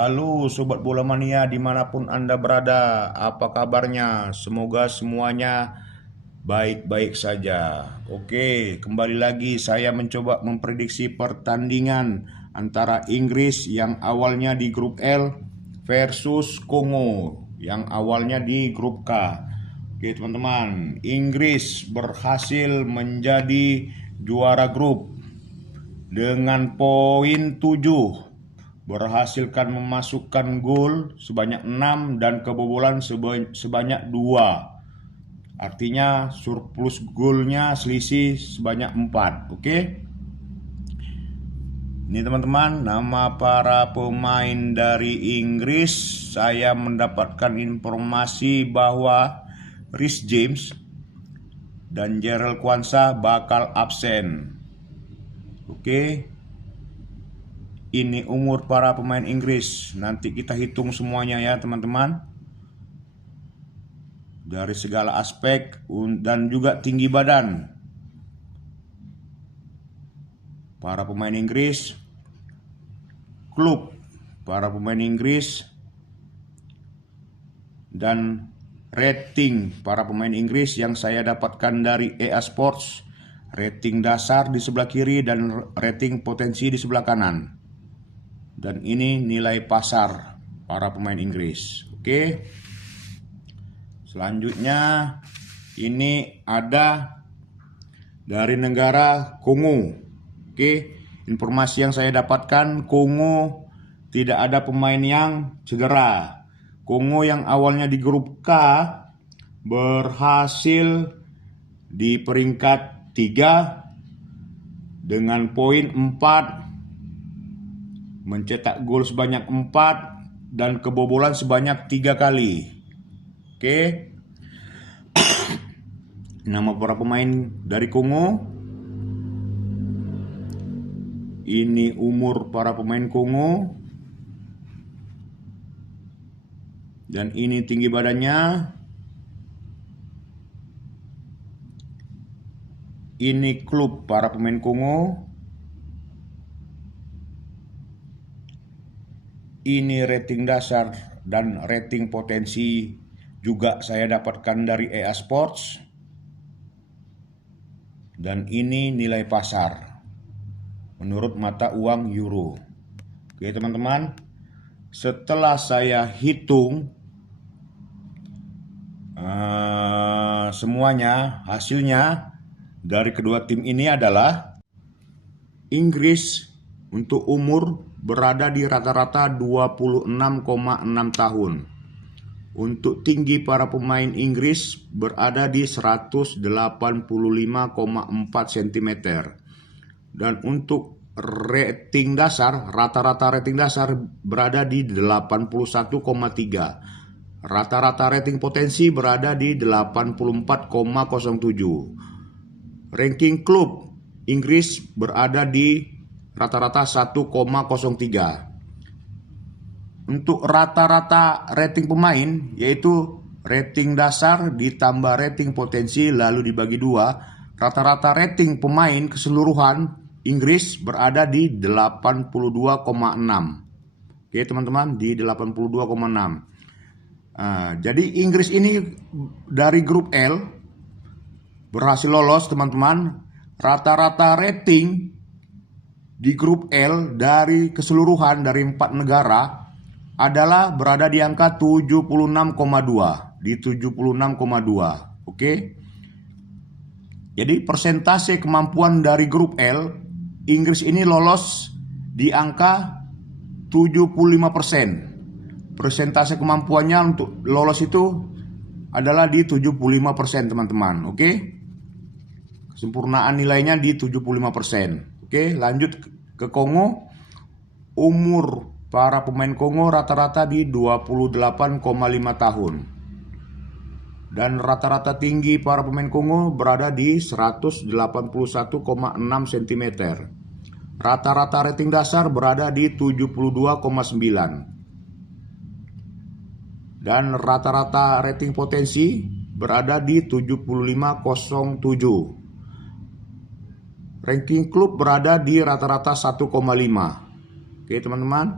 Halo Sobat Bola Mania dimanapun Anda berada, apa kabarnya? Semoga semuanya baik-baik saja. Oke, kembali lagi saya mencoba memprediksi pertandingan antara Inggris yang awalnya di grup L versus Kongo yang awalnya di grup K. Oke teman-teman, Inggris berhasil menjadi juara grup dengan poin 7, berhasilkan memasukkan gol sebanyak 6 dan kebobolan sebanyak 2. Artinya surplus golnya selisih sebanyak 4. Oke. Ini teman-teman, nama para pemain dari Inggris. Saya mendapatkan informasi bahwa Reece James dan Jarell Quansah bakal absen. Oke. Ini umur para pemain Inggris. Nanti kita hitung semuanya ya teman-teman, dari segala aspek dan juga tinggi badan para pemain Inggris, klub para pemain Inggris, dan rating para pemain Inggris yang saya dapatkan dari EA Sports. Rating dasar di sebelah kiri dan rating potensi di sebelah kanan. Dan ini nilai pasar para pemain Inggris. Oke. Selanjutnya ini ada dari negara Kongo. Oke. Informasi yang saya dapatkan, Kongo tidak ada pemain yang cedera. Kongo yang awalnya di grup K berhasil di peringkat 3 dengan poin 4, mencetak gol sebanyak 4 dan kebobolan sebanyak 3 kali. Oke. Nama para pemain dari Kongo. Ini umur para pemain Kongo. Dan ini tinggi badannya. Ini klub para pemain Kongo. Ini rating dasar dan rating potensi juga saya dapatkan dari EA Sports. Dan ini nilai pasar menurut mata uang euro. Oke teman-teman, setelah saya hitung semuanya, hasilnya dari kedua tim ini adalah Inggris untuk umur berada di rata-rata 26,6 tahun. Untuk tinggi para pemain Inggris berada di 185,4 cm. Dan untuk rating dasar, rata-rata rating dasar berada di 81,3. Rata-rata rating potensi berada di 84,07. Ranking klub Inggris berada di rata-rata 1,03. Untuk rata-rata rating pemain, yaitu rating dasar ditambah rating potensi lalu dibagi 2, rata-rata rating pemain keseluruhan Inggris berada di 82,6. Oke teman-teman, di 82,6. Jadi Inggris ini dari grup L berhasil lolos teman-teman. Rata-rata rating di grup L dari keseluruhan dari 4 negara adalah berada di angka 76,2, di 76,2. Oke. Jadi persentase kemampuan dari grup L, Inggris ini lolos di angka 75%. Persentase kemampuannya untuk lolos itu adalah di 75% teman-teman. Oke. Kesempurnaan nilainya di 75%. Oke, lanjut ke Kongo. Umur para pemain Kongo rata-rata di 28,5 tahun. Dan rata-rata tinggi para pemain Kongo berada di 181,6 cm. Rata-rata rating dasar berada di 72,9. Dan rata-rata rating potensi berada di 75,07. Ranking klub berada di rata-rata 1,5. Oke teman-teman.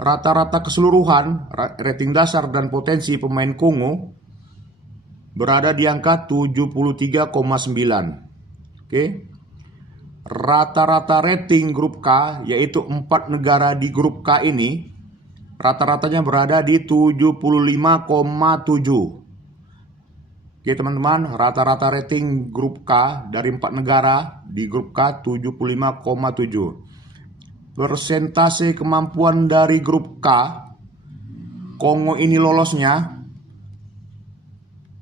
rata-rata keseluruhan rating dasar dan potensi pemain Kongo berada di angka 73,9. Oke. Rata-rata rating grup K, yaitu 4 negara di grup K ini, rata-ratanya berada di 75,7. Oke teman-teman, rata-rata rating grup K dari 4 negara di grup K 75,7. Persentase kemampuan dari grup K, Kongo ini lolosnya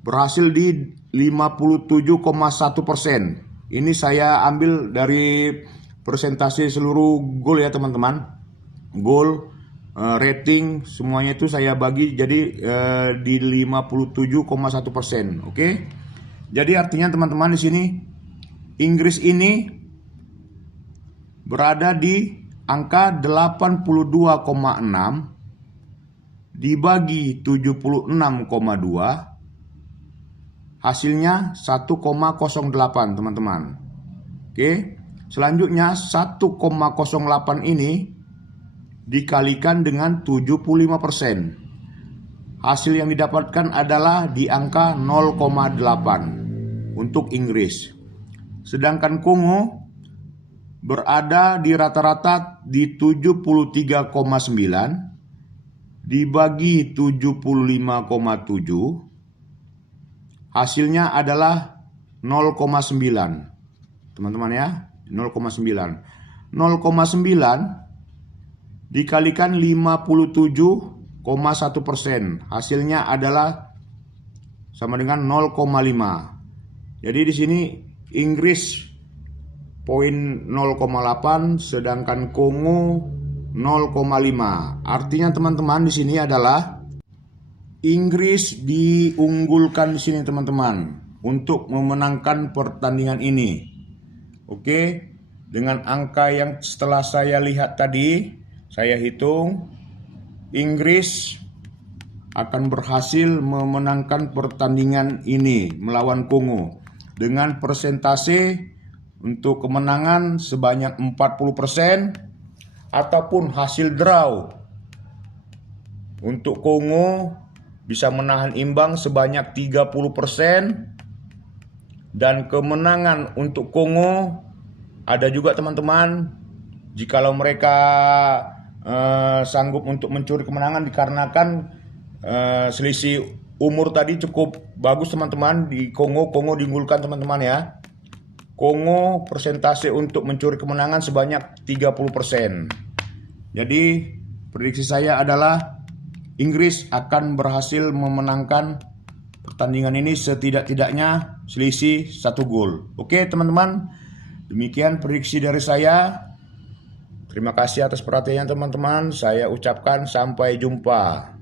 berhasil di 57,1%. Ini saya ambil dari persentase seluruh gol ya teman-teman. Gol, rating, semuanya itu saya bagi jadi di 57,1%. Oke. Jadi artinya teman-teman di sini Inggris ini berada di angka 82,6 dibagi 76,2, hasilnya 1,08 teman-teman. Oke. Selanjutnya 1,08 ini dikalikan dengan 75%. Hasil yang didapatkan adalah di angka 0,8 untuk Inggris. Sedangkan Kongo berada di rata-rata di 73,9 dibagi 75,7, hasilnya adalah 0,9 teman-teman ya, 0,9 dikalikan 57,1%, hasilnya adalah sama dengan 0,5. Jadi di sini Inggris poin 0,8, sedangkan Kongo 0,5. Artinya teman-teman di sini adalah Inggris diunggulkan di sini teman-teman untuk memenangkan pertandingan ini. Oke, dengan angka yang setelah saya lihat tadi, saya hitung Inggris akan berhasil memenangkan pertandingan ini melawan Kongo dengan persentase untuk kemenangan sebanyak 40% ataupun hasil draw. Untuk Kongo bisa menahan imbang sebanyak 30%, dan kemenangan untuk Kongo ada juga teman-teman jikalau mereka sanggup untuk mencuri kemenangan dikarenakan selisih umur tadi cukup bagus teman-teman di Kongo. Kongo diunggulkan teman-teman ya. Kongo persentase untuk mencuri kemenangan sebanyak 30%. Jadi prediksi saya adalah Inggris akan berhasil memenangkan pertandingan ini setidak-tidaknya selisih 1 gol. Oke teman-teman, demikian prediksi dari saya. Terima kasih atas perhatiannya teman-teman. Saya ucapkan sampai jumpa.